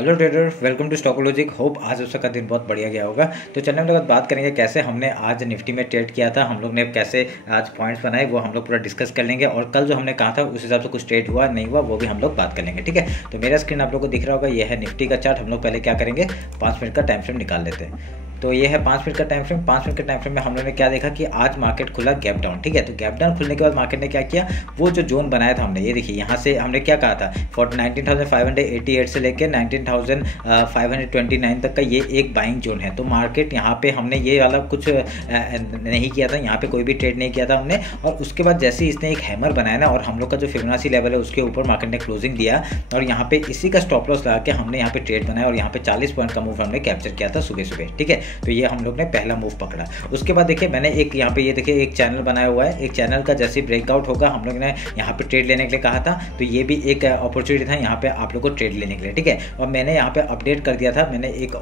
Hello trader, welcome to Stockologic. Hope आज उसका दिन बहुत बढ़िया गया होगा। तो चलिए हम लोग बात करेंगे कैसे हमने आज निफ्टी में ट्रेड किया था, हम लोग ने कैसे आज पॉइंट्स बनाए वो हम लोग पूरा डिस्कस कर लेंगे, और कल जो हमने कहा था उस हिसाब से कुछ ट्रेड हुआ नहीं हुआ वो भी हम लोग बात कर लेंगे। ठीक है, तो मेरा स्क्रीन आप लोग को दिख रहा होगा, ये है निफ्टी का चार्ट। हम लोग पहले क्या करेंगे, 5 मिनट का टाइम फ्रेम निकाल लेते हैं। तो ये है 5 मिनट का टाइम फ्रेम। 5 मिनट के टाइम फ्रेम में हम लोगों ने क्या देखा कि आज मार्केट खुला गैप डाउन। ठीक है, तो गैप डाउन खुलने के बाद मार्केट ने क्या किया, वो जो जोन बनाया था हमने, ये देखिए यहाँ से हमने क्या कहा था, 19,588 से लेकर 19,529 तक का ये एक बाइंग जोन है। तो मार्केट यहाँ पे हमने ये वाला कुछ नहीं किया था, यहाँ पे कोई भी ट्रेड नहीं किया था हमने। और उसके बाद जैसे ही इसने एक हैमर बनाया ना, और हम लोग का जो फिबोनाची लेवल है उसके ऊपर मार्केट ने क्लोजिंग दिया, और यहाँ पे इसी का स्टॉप लॉस लगा के हमने यहाँ पे ट्रेड बनाया, और यहाँ पे 40 पॉइंट का मूव हमने कैप्चर किया था सुबह सुबह। ठीक है, तो ये हम लोग ने पहला मूव पकड़ा। उसके बाद देखिए मैंने एक यहाँ पे ये देखिए एक चैनल बनाया हुआ है, एक चैनल का जैसे ब्रेकआउट होगा हम लोग ने यहाँ पे ट्रेड लेने के लिए कहा था, तो ये भी एक अपॉर्चुनिटी था यहाँ पे आप लोग को ट्रेड लेने के लिए। ठीक है, और मैंने यहाँ पे अपडेट कर दिया था, मैंने एक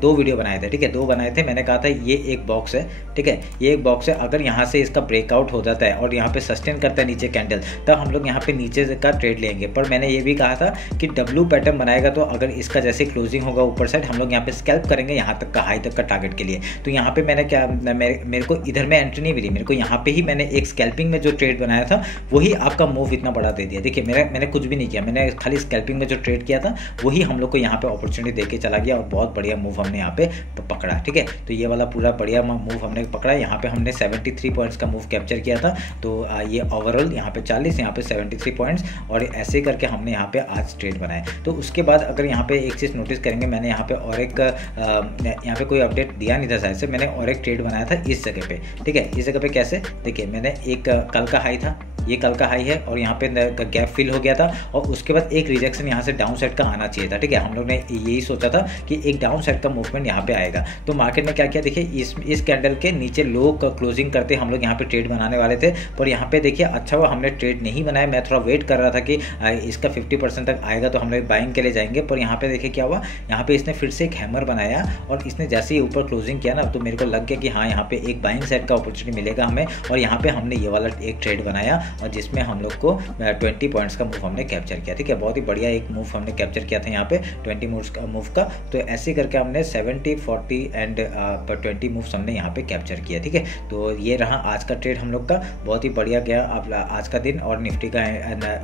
दो वीडियो बनाए थे। ठीक है, 2 बनाए थे। मैंने कहा था ये एक बॉक्स है, ठीक है, ये एक बॉक्स है, अगर यहाँ से इसका ब्रेकआउट हो जाता है और यहाँ पे सस्टेन करता है नीचे कैंडल, तब हम लोग यहाँ पे नीचे का ट्रेड लेंगे। पर मैंने ये भी कहा था कि डब्ल्यू पैटर्न बनाएगा, तो अगर इसका जैसे क्लोजिंग होगा ऊपर साइड, हम लोग यहाँ पे स्कैल्प करेंगे यहाँ तक का, हाई तक का टारगेट के लिए। तो यहाँ पे मैंने क्या, मेरे को इधर में एंट्री नहीं मिली, मेरे को यहाँ पे ही मैंने एक स्कैल्पिंग में जो ट्रेड बनाया था वही आपका मूव इतना बड़ा दे दिया। देखिए मैंने कुछ भी नहीं किया, मैंने खाली स्कैल्पिंग में जो ट्रेड किया था वही हम लोग को यहाँ पे अपॉर्चुनिटी देके चला गया, और बहुत बढ़िया मूव हमने यहाँ पे पकड़ा। ठीक है, तो ये वाला पूरा बढ़िया मूव हमने पकड़ा। यहाँ पे हमने 73 पॉइंट्स का मूव कैप्चर किया था। तो ये ओवरऑल यहाँ पे 40, यहाँ पे 73 पॉइंट्स, और ऐसे करके हमने यहाँ पे आज ट्रेड बनाए। तो उसके बाद अगर यहाँ पे एक चीज़ नोटिस करेंगे, मैंने यहाँ पे और एक यहाँ पे कोई अपडेट दिया नहीं था शायद से, मैंने और एक ट्रेड बनाया था इस जगह पे। ठीक है, इस जगह पे कैसे, देखिए मैंने एक कल का हाई था, ये कल का हाई है, और यहाँ पे गैप फिल हो गया था, और उसके बाद एक रिजेक्शन यहाँ से डाउन साइड का आना चाहिए था। ठीक है, हम लोग ने यही सोचा था कि एक डाउन साइड का मूवमेंट यहाँ पे आएगा। तो मार्केट ने क्या किया, देखिए इस कैंडल के नीचे लो का क्लोजिंग करते हम लोग यहाँ पे ट्रेड बनाने वाले थे, पर यहाँ पे देखिए अच्छा हुआ हमने ट्रेड नहीं बनाया। मैं थोड़ा वेट कर रहा था कि इसका 50% तक आएगा तो हम लोग बाइंग के लिए जाएंगे, पर यहाँ पे देखिए क्या हुआ, यहाँ पे इसने फिर से एक हैमर बनाया, और इसने जैसे ही ऊपर क्लोजिंग किया ना, तो मेरे को लग गया कि हाँ यहाँ पे एक बाइंग साइड का अपॉर्चुनिटी मिलेगा हमें, और यहाँ पे हमने ये वाला एक ट्रेड बनाया, और जिसमें हम लोग को 20 पॉइंट्स का मूव हमने कैप्चर किया। ठीक है, बहुत ही बढ़िया एक मूव हमने कैप्चर किया था यहाँ पे 20 मूव का। तो ऐसे करके हमने 70, 40 एंड 20 मूव्स हमने यहाँ पे कैप्चर किया। ठीक है, तो ये रहा आज का ट्रेड हम लोग का, बहुत ही बढ़िया गया आज का दिन, और निफ्टी का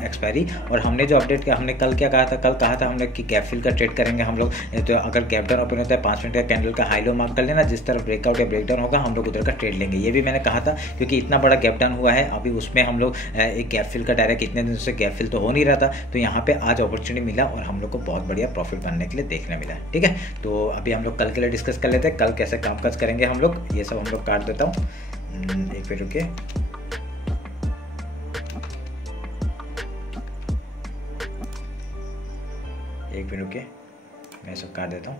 एक्सपायरी। और हमने जो अपडेट किया, हमने कल क्या कहा था, कल कहा था हम लोग कि गैप फिल का ट्रेड करेंगे हम लोग। तो अगर गैप डाउन ओपन होता है 5 मिनट का कैंडल का हाई लो मार्क कर लेना, जिस तरफ ब्रेकआउट या ब्रेकडाउन होगा हम लोग उधर का ट्रेड लेंगे। ये भी मैंने कहा था, क्योंकि इतना बड़ा गैप डाउन हुआ है अभी, उसमें हम लोग एक गैप फिल का डायरेक्ट इतने दिनों से गैप फिल तो हो नहीं रहा था, तो यहाँ पे आज अपॉर्चुनिटी मिला और हम लोग को बहुत बढ़िया प्रॉफिट बनने के लिए देखने मिला। ठीक है, तो अभी हम लोग कल के लिए डिस्कस कर लेते हैं, कल कैसे कामकाज करेंगे हम लोग, ये सब हम लोग काट देता हूँ। एक मिनट रुकिए, मैं सब काट देता हूँ।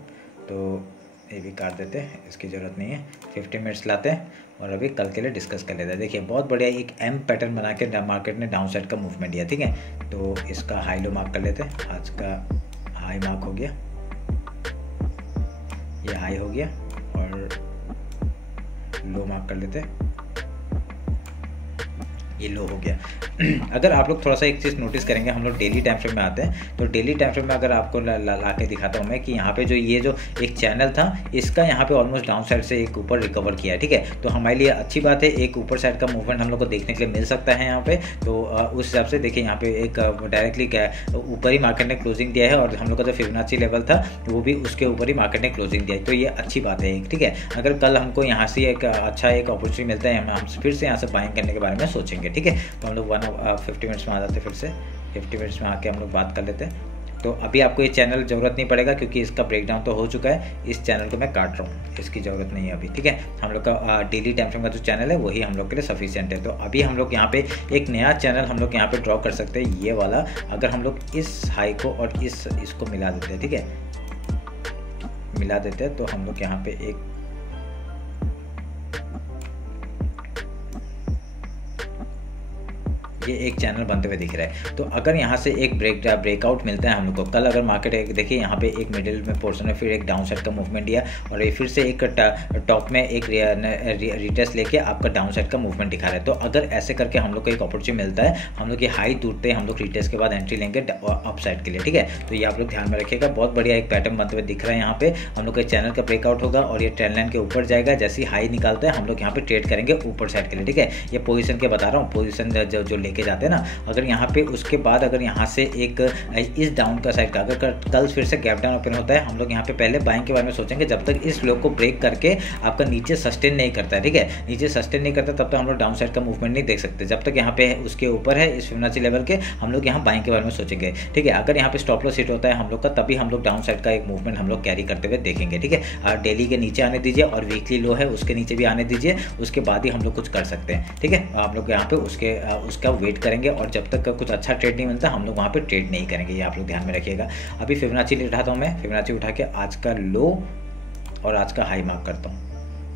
तो ये भी काट देते हैं, इसकी ज़रूरत नहीं है। 50 मिनट्स लाते हैं और अभी कल के लिए डिस्कस कर लेते हैं। देखिए बहुत बढ़िया एक एम पैटर्न बना के मार्केट ने डाउन साइड का मूवमेंट दिया। ठीक है, तो इसका हाई लो मार्क कर लेते हैं। आज का हाई मार्क हो गया, ये हाई हो गया, और लो मार्क कर लेते हैं, ये लो हो गया। अगर आप लोग थोड़ा सा एक चीज़ नोटिस करेंगे, हम लोग डेली टाइम फ्रेम में आते हैं, तो डेली टाइम फ्रेम में अगर आपको ला के दिखाता हूँ मैं कि यहाँ पे जो ये जो एक चैनल था, इसका यहाँ पे ऑलमोस्ट डाउन साइड से एक ऊपर रिकवर किया है। ठीक है, तो हमारे लिए अच्छी बात है, एक ऊपर साइड का मूवमेंट हम लोग को देखने के लिए मिल सकता है यहाँ पे। तो उस हिसाब से देखिए यहाँ पे एक डायरेक्टली ऊपर ही मार्केट ने क्लोजिंग दिया है, और हम लोग का जो फिबोनाची लेवल था वो भी उसके ऊपर ही मार्केट ने क्लोजिंग दिया है, तो ये अच्छी बात है। ठीक है, अगर कल हमको यहाँ से एक अच्छा एक अपॉर्चुनिटी मिलता है, हम फिर से यहाँ से बाइंग करने के बारे में सोचेंगे। ठीक है, तो हम लोग 50 मिनट्स में आ जाते हैं, फिर से 50 मिनट्स में आके हम लोग बात कर लेते हैं। तो अभी आपको ये चैनल ज़रूरत नहीं पड़ेगा, क्योंकि इसका ब्रेकडाउन तो हो चुका है, इस चैनल को मैं काट रहा हूँ, इसकी ज़रूरत नहीं है अभी। ठीक है, हम लोग का डेली टाइम फ्रेम का जो चैनल है वही हम लोग के लिए सफिशिएंट है। तो अभी हम लोग यहाँ पे एक नया चैनल हम लोग यहाँ पे ड्रॉ कर सकते हैं, ये वाला। अगर हम लोग इस हाई को और इसको मिला देते हैं, ठीक है, मिला देते हैं, तो हम लोग यहाँ पे एक ये एक चैनल बनते हुए दिख रहा है। तो अगर यहाँ से एक ब्रेकआउट मिलता है हम लोग को, कल अगर मार्केट देखिए यहाँ पे एक मिडिल में पोर्शन में फिर एक डाउन साइड का मूवमेंट दिया और ये फिर से एक टॉप में एक रिटेस्ट लेके आपका डाउन साइड का मूवमेंट दिखा रहा है। तो अगर ऐसे करके हम लोग को एक अपॉर्चुनिटी मिलता है, हम लोग ये हाई टूटते हैं, हम लोग रिटेस्ट के बाद एंट्री लेंगे अप साइड के लिए, ठीक है। तो ये आप लोग ध्यान में रखिएगा, बहुत बढ़िया एक पैटर्न बनते हुए दिख रहा है। यहाँ पे हम लोग का चैनल का ब्रेकआउट होगा और ये ट्रेंड लाइन के ऊपर जाएगा, जैसे ही हाई निकालता है हम लोग यहाँ पे ट्रेड करेंगे ऊपर साइड के लिए, ठीक है। ये पोजीशन के बता रहा हूँ, पोजीशन जो लेके जाते हैं ना, अगर यहाँ पे उसके बाद अगर यहाँ से एक इस डाउन का साइड का अगर कल फिर से गैप डाउन ओपन होता है, हम लोग यहाँ पे पहले बाइंग के बारे में सोचेंगे जब तक इस लो को ब्रेक करके आपका नीचे सस्टेन नहीं करता है, ठीक है। नीचे सस्टेन नहीं करता तब तक हम लोग डाउन साइड का मूवमेंट नहीं देख सकते। जब तक यहाँ पे उसके ऊपर है इस फिबोनाची लेवल के, हम लोग यहाँ बाइंग के बारे में सोचेंगे, ठीक है। अगर यहाँ पे स्टॉप लॉस हिट होता है हम लोग का, तभी हम लोग डाउन साइड का एक मूवमेंट हम लोग कैरी करते हुए देखेंगे, ठीक है। और डेली के नीचे आने दीजिए और वीकली लो है उसके नीचे भी आने दीजिए, उसके बाद ही हम लोग कुछ कर सकते हैं, ठीक है। आप लोग यहाँ पे उसका वेट करेंगे और जब तक कुछ अच्छा ट्रेड नहीं मिलता हम लोग वहाँ पे ट्रेड नहीं करेंगे, ये आप लोग ध्यान में रखिएगा। अभी फिबोनाची उठाता हूँ मैं, फिबोनाची उठा के आज का लो और आज का हाई मार्क करता हूँ।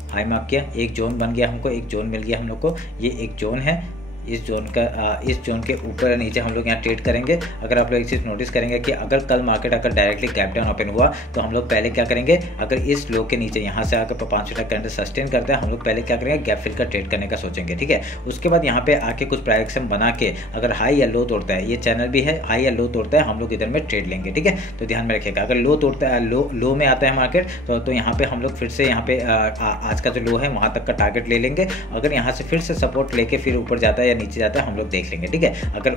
हाई मार्क किया, एक जोन बन गया हमको, एक जोन मिल गया हम लोग को, ये एक जोन है। इस जोन के ऊपर या नीचे हम लोग यहाँ ट्रेड करेंगे। अगर आप लोग एक चीज़ नोटिस करेंगे कि अगर कल मार्केट अगर डायरेक्टली गैप डाउन ओपन हुआ तो हम लोग पहले क्या करेंगे, अगर इस लो के नीचे यहाँ से आकर 5 मिनट कैंडल सस्टेन करते हैं, हम लोग पहले क्या करेंगे, गैप फिल का ट्रेड करने का सोचेंगे, ठीक है। उसके बाद यहाँ पे आके कुछ प्राइस एक्शन बना के अगर हाई या लो तोड़ता है, ये चैनल भी है, हाई या लो तोड़ता है हम लोग इधर में ट्रेड लेंगे, ठीक है। तो ध्यान में रखिएगा, अगर लो तोड़ता है, लो में आता है मार्केट तो यहाँ पे हम लोग फिर से यहाँ पे आज का जो लो है वहाँ तक का टारगेट ले लेंगे। अगर यहाँ से फिर से सपोर्ट लेके फिर ऊपर जाता है या नीचे जाता है हम लोग देख लेंगे, ठीक है। अगर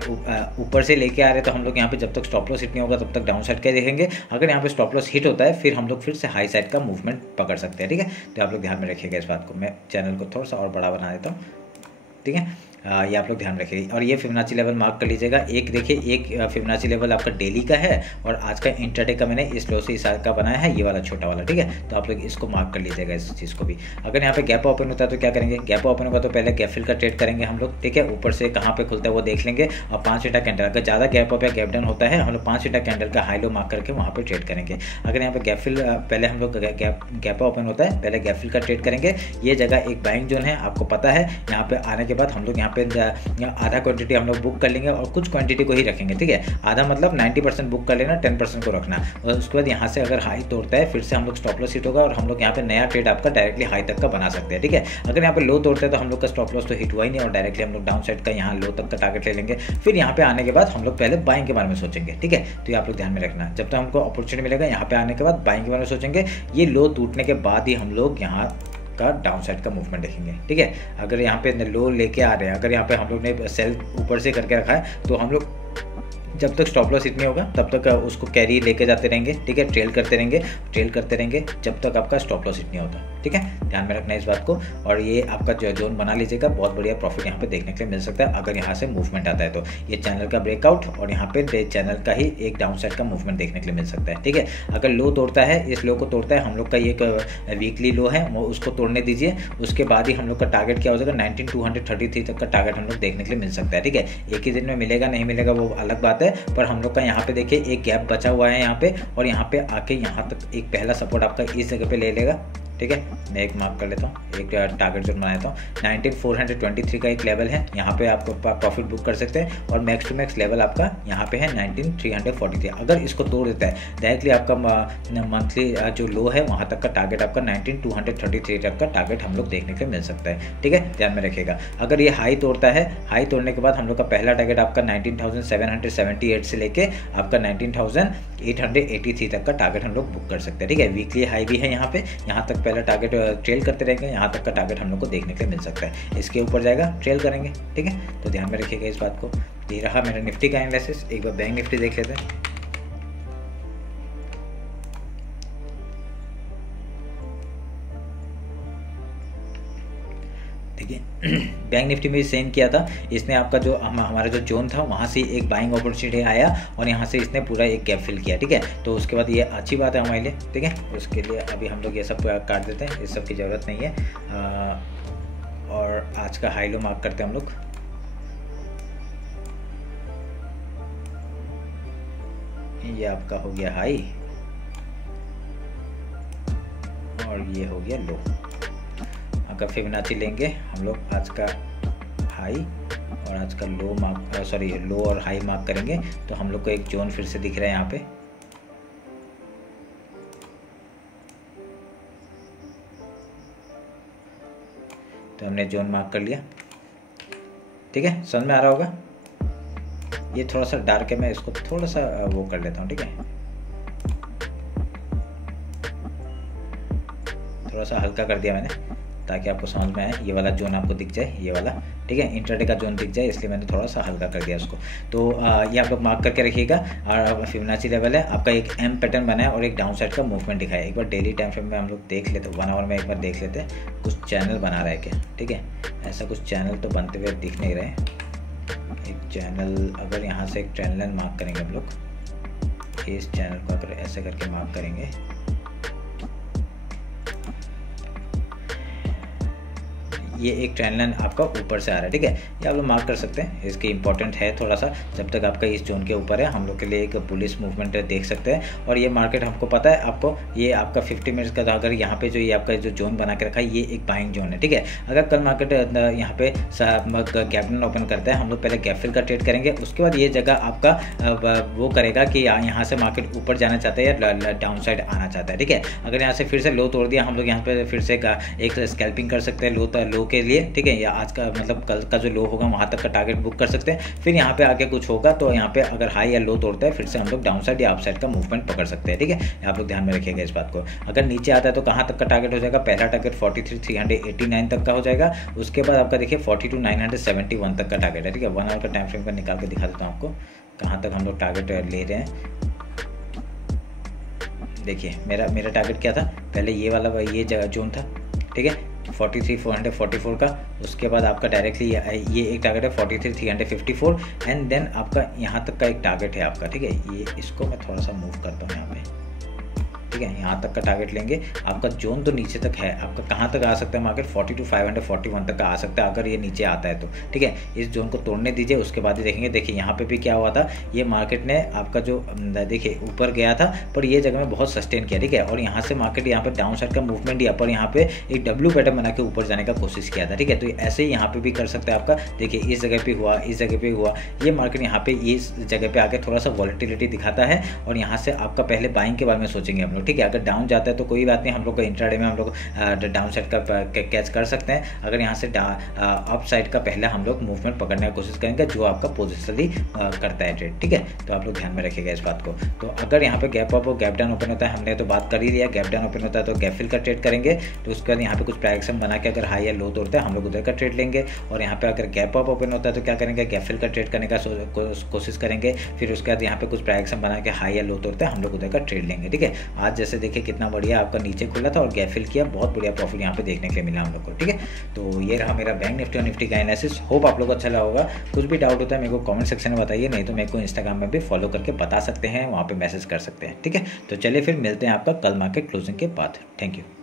ऊपर से लेके आ रहे हैं तो हम लोग यहाँ पे जब तक स्टॉप लॉस हिट नहीं होगा तब तक डाउन साइड का देखेंगे। अगर यहाँ पे स्टॉप लॉस हिट होता है फिर हम लोग फिर से हाई साइड का मूवमेंट पकड़ सकते हैं, ठीक है। तो आप लोग ध्यान में रखिएगा इस बात को। मैं चैनल को थोड़ा सा और बड़ा बना देता हूँ, ठीक है। ये आप लोग ध्यान रखिए और ये फिबोनाची लेवल मार्क कर लीजिएगा। एक देखिए, एक फिबोनाची लेवल आपका डेली का है और आज का इंट्राडे का मैंने इस लो से इस का बनाया है, ये वाला छोटा वाला, ठीक है। तो आप लोग इसको मार्क कर लीजिएगा, इस चीज़ को भी। अगर यहाँ पे गैप ओपन होता है तो क्या करेंगे, गैप ओपन होगा तो पहले गैप फिल का ट्रेड करेंगे हम लोग, ठीक है। ऊपर से कहाँ पे खुलता है वो देख लेंगे और 5 मिनट कैंडल अगर ज़्यादा गैप अप या गैप डाउन होता है हम लोग 5 मिनट कैंडल का हाई लो मार्क करके वहाँ पर ट्रेड करेंगे। अगर यहाँ पे गैप फिल पहले हम लोग गैप ओपन होता है पहले गैप फिल का ट्रेड करेंगे। ये जगह एक बाइंग जोन है, आपको पता है। यहाँ पे आने के बाद हम लोग यहाँ पे आधा क्वांटिटी हम लोग बुक कर लेंगे और कुछ क्वांटिटी को ही रखेंगे, ठीक है। आधा मतलब 90% बुक कर लेना, 10% को रखना। और उसके बाद यहाँ से अगर हाई तोड़ता है फिर से हम लोग स्टॉप लॉस हिट होगा और हम लोग यहाँ पे नया ट्रेड आपका डायरेक्टली हाई तक का बना सकते हैं, ठीक है। अगर यहाँ पे लो तोड़ता है तो हम लोग का स्टॉप लॉस तो हिट हुआ ही नहीं और डायरेक्टली हम लोग डाउन साइड का यहाँ लो तक का टारगेट ले लेंगे। फिर यहाँ पे आने के बाद हम लोग पहले बाइंग के बारे में सोचेंगे, ठीक है। तो ये आप लोग ध्यान में रखना, जब तक हमको अपॉर्चुनिटी मिलेगा यहाँ पे आने के बाद बाइंग के बारे में सोचेंगे। ये लो टूटने के बाद ही हम लोग यहाँ का डाउन साइड का मूवमेंट देखेंगे, ठीक है। अगर यहाँ पे लो लेके आ रहे हैं, अगर यहाँ पे हम लोग ने सेल ऊपर से करके रखा है तो हम लोग जब तक स्टॉप लॉस इतनी होगा तब तक उसको कैरी लेके जाते रहेंगे, ठीक है। ट्रेल करते रहेंगे जब तक आपका स्टॉप लॉस इतनी होता, ठीक है। ध्यान में रखना इस बात को। और ये आपका जो जोन बना लीजिएगा, बहुत बढ़िया प्रॉफिट यहाँ पे देखने के लिए मिल सकता है अगर यहाँ से मूवमेंट आता है तो। ये चैनल का ब्रेकआउट और यहाँ पे चैनल का ही एक डाउन साइड का मूवमेंट देखने के लिए मिल सकता है, ठीक है। अगर लो तोड़ता है, इस लो को तोड़ता है, हम लोग का ये वीकली लो है वो उसको तोड़ने दीजिए। उसके बाद ही हम लोग का टारगेट क्या हो जाएगा, 19233 तक का टारगेट हम लोग देखने के लिए मिल सकता है, ठीक है। एक ही दिन में मिलेगा नहीं मिलेगा वो अलग बात है, पर हम लोग का यहाँ पे देखिए एक गैप बचा हुआ है यहाँ पे, और यहाँ पे आके यहाँ तक एक पहला सपोर्ट आपका इस जगह पे ले लेगा, ठीक है। मैं एक मार्क कर लेता हूँ, एक टारगेट जोन बना लेता हूँ। 19423 का एक लेवल है, यहाँ पे आपको प्रॉफिट बुक कर सकते हैं। और मैक्स टू मैक्स लेवल आपका यहाँ पे है 19343। अगर इसको तोड़ देता है डायरेक्टली आपका मंथली जो लो है वहाँ तक का टारगेट आपका 19233 तक का टारगेट हम लोग देखने के लिए मिल सकता है, ठीक है। ध्यान में रखिएगा। अगर ये हाई तोड़ता है, हाई तोड़ने के बाद हम लोग का पहला टारगेट आपका 19778 से लेके आपका 19883 तक का टारगेट हम लोग बुक कर सकते हैं, ठीक है। वीकली हाई भी है यहाँ पे, यहाँ तक पहला टारगेट ट्रेल करते रहेंगे, यहाँ तक का टारगेट हम लोग को देखने के लिए मिल सकता है। इसके ऊपर जाएगा ट्रेल करेंगे, ठीक है। तो ध्यान में रखिएगा इस बात को। ये रहा मेरा निफ्टी का एनालिसिस। एक बार बैंक निफ्टी देख लेते हैं। देखिए बैंक निफ्टी में सेम किया था इसने, आपका जो हमारा जो जोन था वहाँ से एक बाइंग अपॉर्चुनिटी आया और यहाँ से इसने पूरा एक गैप फिल किया, ठीक है। तो उसके बाद ये अच्छी बात है हमारे लिए, ठीक है। उसके लिए अभी हम लोग ये सब काट देते हैं, इस सब की ज़रूरत नहीं है। और आज का हाई लो मार्क करते हैं हम लोग। ये आपका हो गया हाई और ये हो गया लो। अगर फिबोनाची लेंगे हम लोग, आज का हाई और आज का लो मार्क, सॉरी लो और हाई मार्क करेंगे तो हम लोग को एक जोन फिर से दिख रहा है यहाँ पे। तो हमने जोन मार्क कर लिया, ठीक है, समझ में आ रहा होगा। ये थोड़ा सा डार्क है, मैं इसको थोड़ा सा वो कर लेता हूँ, ठीक है, थोड़ा सा हल्का कर दिया मैंने ताकि आपको समझ में आए। ये वाला जोन आपको दिख जाए, ये वाला, ठीक है, इंट्राडे का जोन दिख जाए, इसलिए मैंने थोड़ा सा हल्का कर दिया उसको। तो ये आप लोग मार्क करके रखिएगा। और फिबोनाची लेवल है आपका, एक एम पैटर्न बना है और एक डाउन साइड का मूवमेंट दिखाया है। एक बार डेली टाइम फ्रेम में हम लोग देख लेते हैं, 1 आवर में एक बार देख लेते हैं कुछ चैनल बना रहा है क्या, ठीक है। ऐसा कुछ चैनल तो बनते हुए दिख नहीं रहे। एक चैनल, अगर यहाँ से एक ट्रेंड लाइन मार्क करेंगे हम लोग, इस चैनल को अगर ऐसे करके मार्क करेंगे, ये एक ट्रेंड लाइन आपका ऊपर से आ रहा है, ठीक है, ये आप लोग मार्क कर सकते हैं। इसके इंपॉर्टेंट है थोड़ा सा, जब तक आपका इस जोन के ऊपर है हम लोग के लिए एक बुलिश मूवमेंट देख सकते हैं। और ये मार्केट हमको पता है, आपको ये आपका 50 मिनट्स का, अगर यहाँ पे जो ये आपका जो जोन बना के रखा है ये एक बाइंग जोन है, ठीक है। अगर कल मार्केट यहाँ पे गैप डाउन ओपन करता है, हम लोग पहले गैप फिल का ट्रेड करेंगे, उसके बाद ये जगह आपका वो करेगा कि यहाँ से मार्केट ऊपर जाना चाहता है या डाउन साइड आना चाहता है, ठीक है। अगर यहाँ से फिर से लो तोड़ दिया, हम लोग यहाँ पे फिर से एक स्कैल्पिंग कर सकते हैं लो के लिए, ठीक है, या आज का मतलब कल का जो लो होगा वहाँ तक का टारगेट बुक कर सकते हैं। फिर यहाँ पे आगे कुछ होगा तो यहाँ पे अगर हाई या लो तोड़ता है फिर से हम लोग डाउन साइड या अप साइड का मूवमेंट पकड़ सकते हैं, ठीक है। आप लोग ध्यान में रखिएगा इस बात को। अगर नीचे आता है तो कहाँ तक का टारगेट हो जाएगा, पहला टारगेट 43,389 तक का हो जाएगा। उसके बाद आपका देखिए 42,971 तक का टारगेट है, ठीक है। 1 आवर का टाइम फ्रेम का निकाल के दिखा देता हूँ आपको कहाँ तक हम लोग टारगेट ले रहे हैं। देखिए मेरा टारगेट क्या था, पहले ये वाला ये जोन था, ठीक है, 43,444 का। उसके बाद आपका डायरेक्टली ये एक टारगेट है 43,354 एंड देन आपका यहाँ तक का एक टारगेट है आपका, ठीक है। ये इसको मैं थोड़ा सा मूव करता हूँ यहाँ पे, ठीक है, यहाँ तक का टारगेट लेंगे। आपका जोन तो नीचे तक है, आपका कहाँ तक आ सकता है मार्केट 42,541 तक का आ सकता है अगर ये नीचे आता है तो, ठीक है। इस जोन को तोड़ने दीजिए, उसके बाद ही देखेंगे। देखिए यहाँ पे भी क्या हुआ था, ये मार्केट ने आपका जो देखिए ऊपर गया था पर ये जगह में बहुत सस्टेन किया, ठीक है। और यहाँ से मार्केट यहाँ पे डाउन साइड का मूवमेंट दिया पर यहाँ पे एक डब्ल्यू पैटर्न बना के ऊपर जाने का कोशिश किया था, ठीक है। तो ऐसे ही यहाँ पे भी कर सकते हैं आपका। देखिए इस जगह पे हुआ, इस जगह पे हुआ, ये मार्केट यहाँ पे इस जगह पे आके थोड़ा सा वॉलेटिलिटी दिखाता है और यहाँ से आपका पहले बाइंग के बारे में सोचेंगे हम लोग, ठीक है। अगर डाउन जाता है तो कोई बात नहीं, हम लोग को इंट्राडे में हम लोग डाउन साइड का कैच कर सकते हैं। अगर यहाँ से अप साइड का पहले हम लोग मूवमेंट पकड़ने की कोशिश करेंगे जो आपका पोजिशनली करता है ट्रेड, ठीक है। तो आप लोग ध्यान में रखिएगा इस बात को। तो अगर यहाँ पे गैप अप और गैप डाउन ओपन होता है, हमने तो बात कर ही दिया, गैप डाउन ओपन होता है तो गैप फिल का ट्रेड करेंगे। तो उसके बाद यहाँ पे कुछ प्राइस बना के अगर हाई या लो तोड़ता है हम लोग उधर का ट्रेड लेंगे। और यहाँ पे अगर गैप अप ओपन होता है तो क्या करेंगे, गैप फिल का ट्रेड करने का कोशिश करेंगे। फिर उसके बाद यहाँ पे कुछ प्राइस बना के हाई या लो तोड़ता है हम लोग उधर का ट्रेड लेंगे, ठीक है। आज जैसे देखिए कितना बढ़िया आपका नीचे खुला था और गैप फिल किया, बहुत बढ़िया प्रॉफिट यहाँ पे देखने के लिए मिला हम लोग को, ठीक है। तो ये रहा मेरा बैंक निफ्टी और निफ्टी का एनालिसिस। होप आप लोग को अच्छा लगा होगा। कुछ भी डाउट होता है मेरे को कमेंट सेक्शन में बताइए, नहीं तो मेरे को इंस्टाग्राम में भी फॉलो करके बता सकते हैं, वहाँ पे मैसेज कर सकते हैं, ठीक है। तो चलिए फिर मिलते हैं आपका कल मार्केट क्लोजिंग के बाद। Thank you.